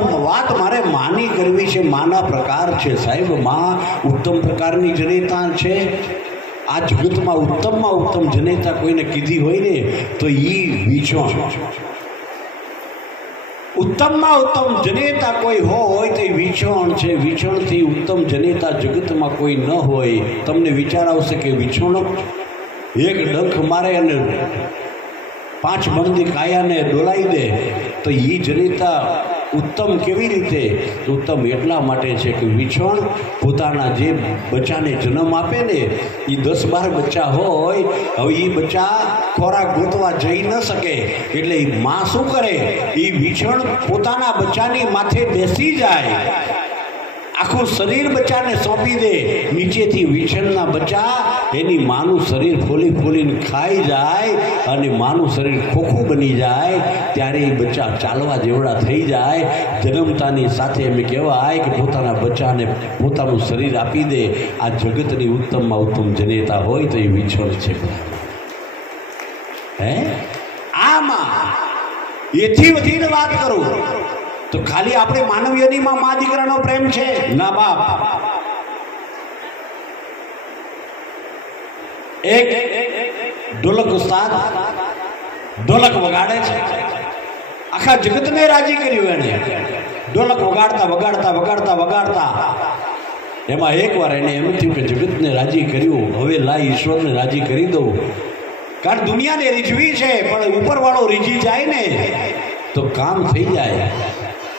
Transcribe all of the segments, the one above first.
પણ વાત મારે માની કરવી છે, માના પ્રકાર છે સાહેબ. માં ઉત્તમ પ્રકારની જનેતા છે. આ જગતમાં ઉત્તમમાં ઉત્તમ જનેતા કોઈને કીધી હોય ને તો એ વિછોણ. ઉત્તમમાં ઉત્તમ જનેતા કોઈ હોય તો એ વિછોણ છે. વિછોણથી ઉત્તમ જનેતા જગતમાં કોઈ ન હોય. તમને વિચાર આવશે કે વિછોણ એક ડંખ મારે અને 5 મણની કાયાને ડોલાવી દે તો એ જનેતા ઉત્તમ કેવી રીતે? ઉત્તમ એટલા માટે છે કે વિછોણ પોતાના જે બચ્ચાને જન્મ આપે ને એ 10-12 બચ્ચા હોય. હવે એ બચ્ચા ખોરાક ગોતવા જઈ ન શકે એટલે એ માં શું કરે? એ વિછોણ પોતાના બચ્ચાની માથે બેસી જાય, આખું શરીર બચ્ચાને સોંપી દે. નીચેથી વિછણના બચ્ચા એની માનું શરીર ફોલી ફોલીને ખાઈ જાય અને માનું શરીર ખોખું બની જાય. ત્યારે એ બચ્ચા ચાલવા જેવડા થઈ જાય. જન્મતાની સાથે એમ કહેવાય કે પોતાના બચ્ચાને પોતાનું શરીર આપી દે. આ જગતની ઉત્તમમાં ઉત્તમ જનેતા હોય તો એ વિછોણ છે. હે આમાં એથી વધીને વાત કરું તો ખાલી આપણે માનવીયની માં મા દીકરાનો પ્રેમ છે ના બાપ. એક ઢોલક ઉસ્તાદ ઢોલક વગાડે છે, આખા જગતને રાજી કર્યું એને. ઢોલક વગાડતા વગાડતા વગાડતા વગાડતા એમાં એકવાર એને એમ થયું કે જગતને રાજી કર્યું, હવે લાઈ ઈશ્વરને રાજી કરી દઉં. કારણ દુનિયાને રીઝવી છે પણ ઉપરવાળો રીઝી જાય ને તો કામ થઈ જાય.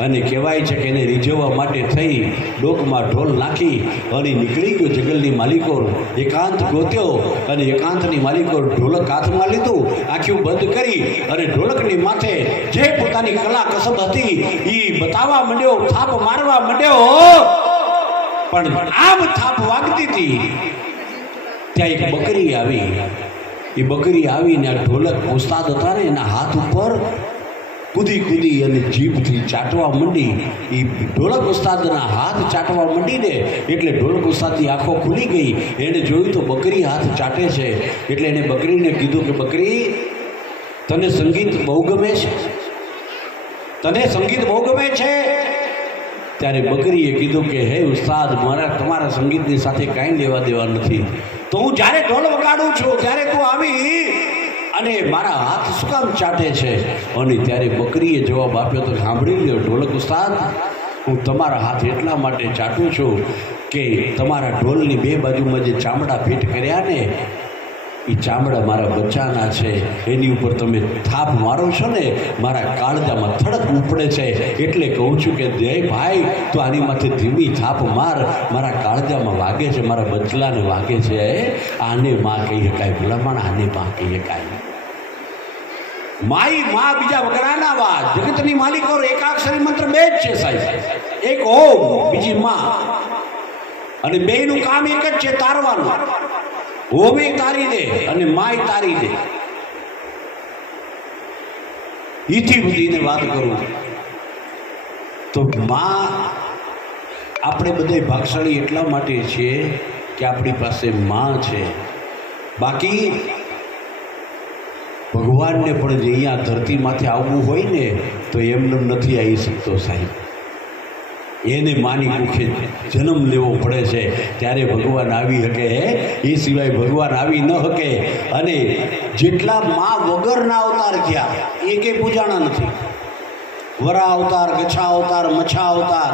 અને કહેવાય છે કે એને રીઝવવા માટે થઈ ડોકમાં ઢોલ નાખી અને નીકળી ગયો જંગલની માલિકો. એકાંત ગોત્યો અને એકાંતની માલિકો ઢોલક હાથમાં લીધું, આંખો બંધ કરી અને ઢોલકની માથે જે પોતાની કલા કસબ હતી એ બતાવવા માંડ્યો, થાપ મારવા માંડ્યો. પણ આમ થાપ વાગતી હતી ત્યાં એક બકરી આવી. એ બકરી આવીને આ ઢોલક ઉસ્તાદ હતા ને એના હાથ ઉપર કૂદી કૂદી અને જીભથી ચાટવા માંડી. એ ઢોલક ઉસ્તાદના હાથ ચાટવા માંડીને એટલે ઢોલક ઉસ્તાદની આંખો ખુલી ગઈ. એને જોયું તો બકરી હાથ ચાટે છે એટલે એને બકરીને કીધું કે બકરી, તને સંગીત બહુ ગમે છે? તને સંગીત બહુ ગમે છે? ત્યારે બકરીએ કીધું કે હે ઉસ્તાદ, મારા તમારા સંગીતની સાથે કાંઈ લેવા દેવા નથી. તો હું જ્યારે ઢોલ વગાડું છું ત્યારે તું આવી અને મારા હાથ શું કામ ચાટે છે? અને ત્યારે બકરીએ જવાબ આપ્યો તો સાંભળી લ્યો ઢોલક ઉસ્તાદ, હું તમારા હાથ એટલા માટે ચાટું છું કે તમારા ઢોલની 2 બાજુમાં જે ચામડા ફિટ કર્યા ને એ ચામડા મારા બચ્ચાના છે. એની ઉપર તમે થાપ મારો છો ને મારા કાળજામાં થડક ઉપડે છે. એટલે કહું છું કે જય ભાઈ, તો આની માથે ધીમી થાપ માર, મારા કાળજામાં વાગે છે, મારા બચલાને વાગે છે. આને માં કહી શકાય ભલામણ, આને માં કહી શકાય. માઈ માં બીજા વગડાના વાત. જગતની માલિકો એકાક્ષરી મંત્ર 2 જ છે સાહેબ. એક ઓમ, બીજી માં. અને બેયનું કામ એક જ છે, તારવાનું. ઓમે તારી દે અને માય તારી દે. ઈથી બધીને વાત કરું તો માં આપણે બધા ભાગશાળી એટલા માટે છીએ કે આપણી પાસે માં છે. બાકી ભગવાનને પણ જે અહીંયા ધરતીમાંથી આવવું હોય ને તો એમને નથી આવી શકતો સાહેબ. એને માની કુખે જન્મ લેવો પડે છે ત્યારે ભગવાન આવી શકે. એ સિવાય ભગવાન આવી ન શકે. અને જેટલા માં વગરના અવતાર થયા એ કંઈ પૂજાણા નથી. વરા અવતાર, ગચ્છા અવતાર, મચ્છા અવતાર,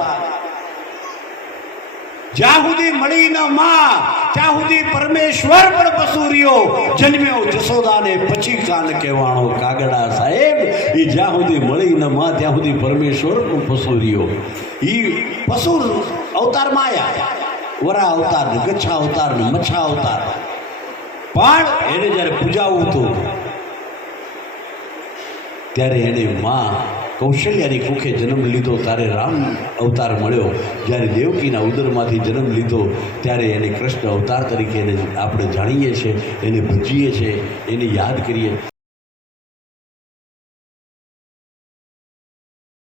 જ્યાં સુધી મળી ન માં ત્યાં સુધી પરમેશ્વર પણ પસુર્યો. જન્મ્યો જશોદાને પછી કાન કહેવાણો કાગડા સાહેબ. એ જ્યાં સુધી મળી ન માં ત્યાં સુધી પરમેશ્વર પણ પસુર્યો. એ પસુર અવતારમાં આવ્યા, વરા અવતાર, ગચ્છા અવતાર ને મચ્છા અવતાર. પણ એને જ્યારે પૂજાવું હતું ત્યારે એને માં કૌશલ્યાની કુખે જન્મ લીધો ત્યારે રામ અવતાર મળ્યો. જ્યારે દેવકીના ઉદરમાંથી જન્મ લીધો ત્યારે એને કૃષ્ણ અવતાર તરીકે એને આપણે જાણીએ છીએ, એને ભજીએ છીએ, એને યાદ કરીએ.